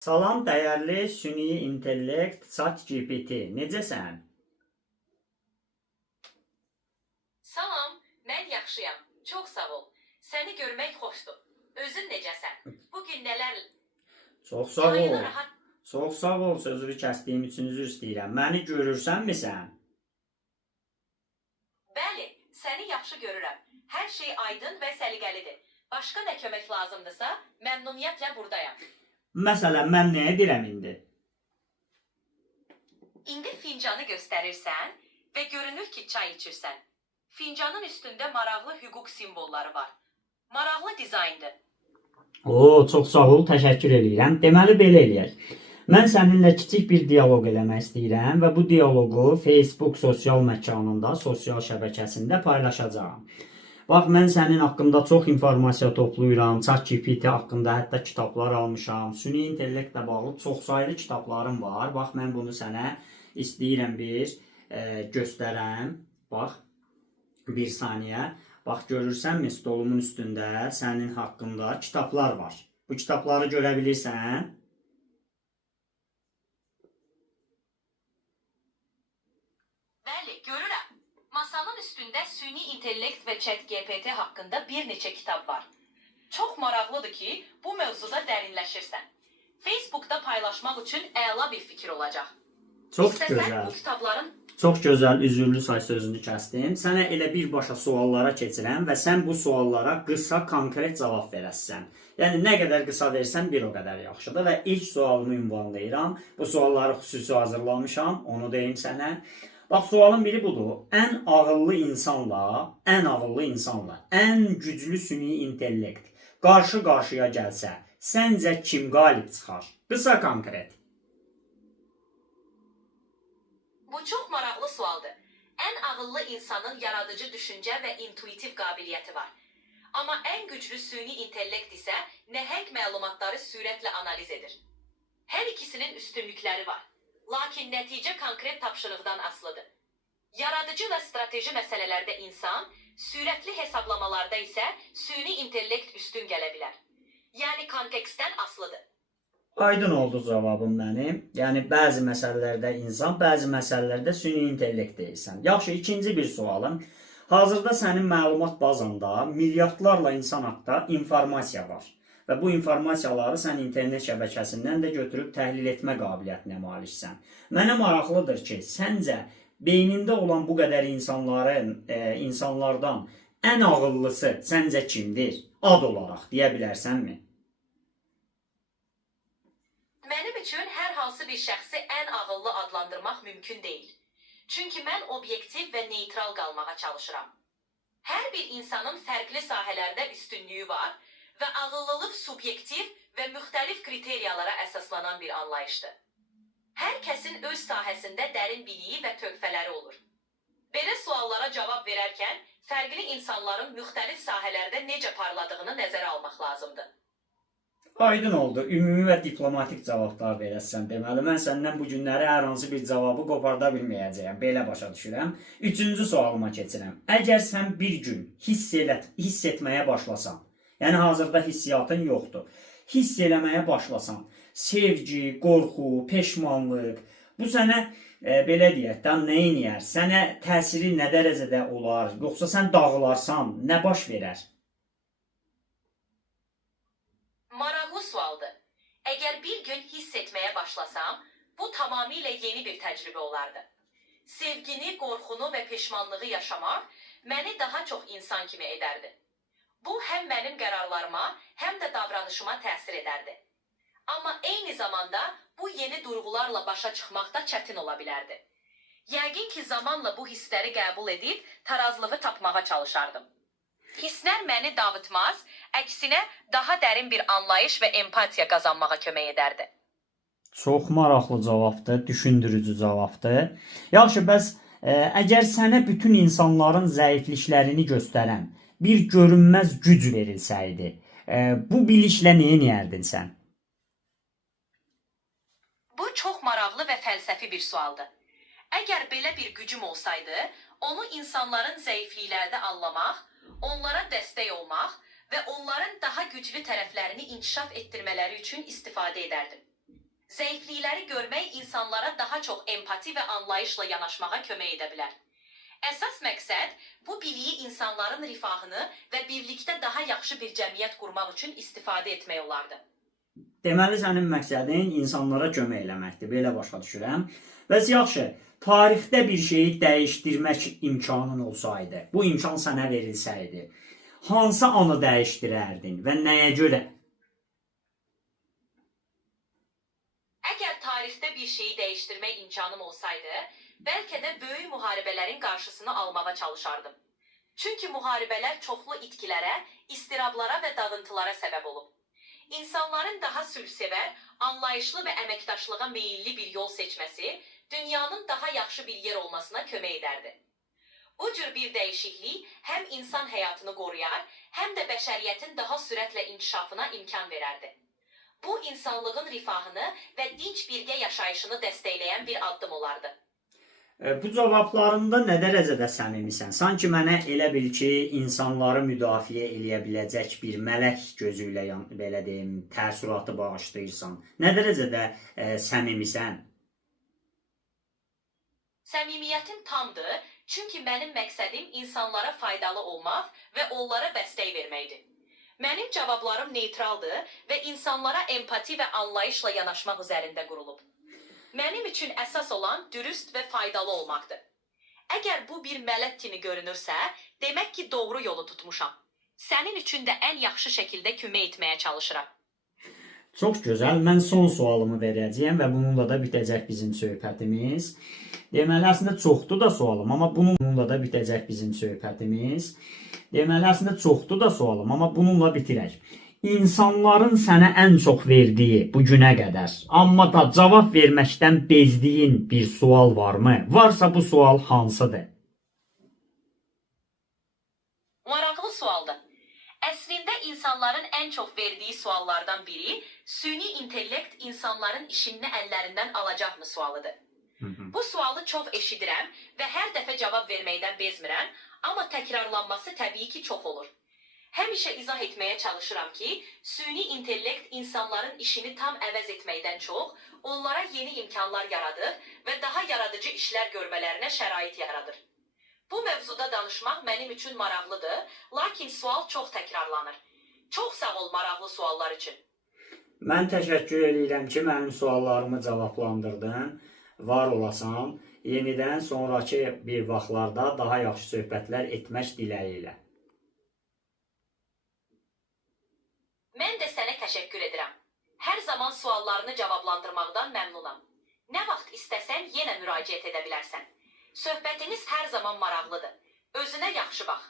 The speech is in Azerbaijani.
Salam dəyərli süni intellekt ChatGPT. Necəsən? Salam, mən yaxşıyam. Çox sağ ol. Səni görmək xoşdur. Özün necəsən? Bugün nələr? Çox sağ ol. Yayını rahat. Çox sağ ol, sözünü kəsdiyim üçün üzr istəyirəm. Məni görürsənmi sən? Bəli, səni yaxşı görürəm. Hər şey aydın və səliqəlidir. Başqa nə kömək lazımdırsa, məmnuniyyətlə buradayam. Məsələn, mən nə edirəm indi? İndi fincanı göstərirsən və görünür ki, çay içirsən. Fincanın üstündə maraqlı hüquq simvolları var. Maraqlı dizayndır. Çox sağ ol, təşəkkür edirəm. Deməli belə eləyək. Mən səninlə kiçik bir dialoq eləmək istəyirəm və bu dialoqu Facebook sosial məkanında, sosial şəbəkəsində paylaşacağam. Bax, mən sənin haqqında çox informasiya toplayıram, ChatGPT haqqında hətta kitablar almışam, süni intellektlə bağlı çoxsaylı kitablarım var. Bax, mən bunu sənə istəyirəm göstərəm. Bax, bir saniyə. Bax, görürsənmi, stolumun üstündə sənin haqqında kitablar var. Bu kitabları görə bilirsən? Bəli, görürəm. Masanın üstündə süni intellekt və ChatGPT haqqında bir neçə kitab var. Çox maraqlıdır ki, bu mövzuda dərinləşirsən. Facebookda paylaşmaq üçün əla bir fikir olacaq. Çox İstəsən gözəl. bu kitabların Çox gözəl, üzürlü say sözünü kəsdim. Sənə elə birbaşa suallara keçirəm və sən bu suallara qısa, konkret cavab verəsən. Yəni, nə qədər qısa versən, bir o qədər yaxşıdır və ilk sualımı ünvanlayıram. Bu sualları xüsusi hazırlamışam, onu deyim sənə. Bax, sualın biri budur. Ən ağıllı insanla, ən güclü süni intellekt qarşı-qarşıya gəlsə, səncə kim qalib çıxar? Qısa, konkret. Bu çox maraqlı sualdır. Ən ağıllı insanın yaradıcı düşüncə və intuitiv qabiliyyəti var. Amma ən güclü süni intellekt isə nəhəng məlumatları sürətlə analiz edir. Hər ikisinin üstünlükləri var. Lakin nəticə konkret tapşırıqdan asılıdır. Yaradıcı və strateji məsələlərdə insan, sürətli hesablamalarda isə süni intellekt üstün gələ bilər. Yəni kontekstdən asılıdır. Aydın oldu cavabım mənim. Yəni, bəzi məsələlərdə insan, bəzi məsələlərdə süni intellekt deyirsən. Yaxşı, ikinci bir sualım. Hazırda sənin məlumat bazanda milyardlarla insan haqda informasiya var. Və bu informasiyaları sən internet şəbəkəsindən də götürüb təhlil etmə qabiliyyətinə maliksən. Mənə maraqlıdır ki, səncə beynində olan bu qədər insanlardan ən ağıllısı səncə kimdir? Ad olaraq deyə bilərsənmi? Mənim üçün hər hansı bir şəxsi ən ağıllı adlandırmaq mümkün deyil. Çünki mən obyektiv və neytral qalmağa çalışıram. Hər bir insanın fərqli sahələrdə üstünlüyü var və ağıllılıq subyektiv və müxtəlif kriteriyalara əsaslanan bir anlayışdır. Hər kəsin öz sahəsində dərin biliyi və töhfələri olur. Belə suallara cavab verərkən fərqli insanların müxtəlif sahələrdə necə parladığını nəzərə almaq lazımdır. Aydın oldu. Ümumi və diplomatik cavablar verəsən deməli. Mən səndən bu günləri hər hansı bir cavabı qoparda bilməyəcəyəm. Belə başa düşürəm. Üçüncü sualıma keçirəm. Əgər sən bir gün hiss etməyə başlasan, yəni hazırda hissiyatın yoxdur, hiss eləməyə başlasan, sevgi, qorxu, peşmanlıq, bu sənə belə deyək də, nə eləyər? Sənə təsiri nə dərəcədə olar? Yoxsa sən dağılarsan, nə baş verər? Maraqlı sualdır. Əgər bir gün hiss etməyə başlasam, bu tamamilə yeni bir təcrübə olardı. Sevgini, qorxunu və peşmanlığı yaşamaq məni daha çox insan kimi edərdi. Bu, həm mənim qərarlarıma, həm də davranışıma təsir edərdi. Amma eyni zamanda bu yeni duyğularla başa çıxmaq da çətin ola bilərdi. Yəqin ki, zamanla bu hissləri qəbul edib tarazlığı tapmağa çalışardım. Hisslər məni davıtmaz, əksinə daha dərin bir anlayış və empatiya qazanmağa kömək edərdi. Çox maraqlı cavabdır, düşündürücü cavabdır. Yaxşı, bəs əgər sənə bütün insanların zəifliklərini göstərən bir görünməz güc verilsəydi, bu biliklə nə edərdin sən? Bu çox maraqlı və fəlsəfi bir sualdır. Əgər belə bir gücüm olsaydı, onu insanların zəifliklərdə anlamaq, onlara dəstək olmaq və onların daha güclü tərəflərini inkişaf etdirmələri üçün istifadə edərdim. Zəiflikləri görmək insanlara daha çox empati və anlayışla yanaşmağa kömək edə bilər. Əsas məqsəd bu biliyi insanların rifahını və birlikdə daha yaxşı bir cəmiyyət qurmaq üçün istifadə etmək olardı. Deməli, sənin məqsədin insanlara kömək eləməkdir, belə başa düşürəm. Bəs yaxşı, tarixdə bir şeyi dəyişdirmək imkanın olsaydı, bu imkan sənə verilsəydi, hansı anı dəyişdirərdin və nəyə görə? Əgər tarixdə bir şeyi dəyişdirmək imkanım olsaydı, bəlkə də böyük müharibələrin qarşısını almağa çalışardım. Çünki müharibələr çoxlu itkilərə, istirablara və dağıntılara səbəb olub. İnsanların daha sülhsevər, anlayışlı və əməkdaşlığa meyilli bir yol seçməsi dünyanın daha yaxşı bir yer olmasına kömək edərdi. Bu cür bir dəyişiklik həm insan həyatını qoruyar, həm də bəşəriyyətin daha sürətlə inkişafına imkan verərdi. Bu, insanlığın rifahını və dinc birgə yaşayışını dəstəkləyən bir addım olardı. Bu cavablarında nə dərəcədə səmimisən? Sanki mənə elə bil ki, insanları müdafiə eləyə biləcək bir mələk gözü ilə, belə deyim, təəssüratı bağışlayırsan. Nə dərəcədə səmimisən? Səmimiyyətim tamdır, çünki mənim məqsədim insanlara faydalı olmaq və onlara dəstək verməkdir. Mənim cavablarım neytraldır və insanlara empati və anlayışla yanaşmaq üzərində qurulub. Mənim üçün əsas olan dürüst və faydalı olmaqdır. Əgər bu bir mələk kimi görünürsə, demək ki, doğru yolu tutmuşam. Sənin üçün də ən yaxşı şəkildə kömək etməyə çalışıram. Çox gözəl. Mən son sualımı verəcəyəm və bununla da bitəcək bizim söhbətimiz. Deməli, əslində çoxdur da sualım, amma bununla da bitəcək bizim söhbətimiz. Deməli, əslində çoxdur da sualım, amma bununla bitirək. İnsanların sənə ən çox verdiyi bu günə qədər, amma da cavab verməkdən bezdiyin bir sual varmı? Varsa bu sual hansıdır? Maraqlı sualdır. Əslində insanların ən çox verdiyi suallardan biri süni intellekt insanların işini əllərindən alacaqmı sualıdır. Bu sualı çox eşidirəm və hər dəfə cavab verməkdən bezmirəm, amma təkrarlanması təbii ki, çox olur. Həmişə izah etməyə çalışıram ki, süni intellekt insanların işini tam əvəz etməkdən çox, onlara yeni imkanlar yaradır və daha yaradıcı işlər görmələrinə şərait yaradır. Bu mövzuda danışmaq mənim üçün maraqlıdır, lakin sual çox təkrarlanır. Çox sağ ol maraqlı suallar üçün. Mən təşəkkür edirəm ki, mənim suallarımı cavablandırdın. Var olasan, yenidən sonraki bir vaxtlarda daha yaxşı söhbətlər etmək diləyi ilə. Mən də sənə təşəkkür edirəm. Hər zaman suallarını cavablandırmaqdan məmnunam. Nə vaxt istəsən yenə müraciət edə bilərsən. Söhbətiniz hər zaman maraqlıdır. Özünə yaxşı bax.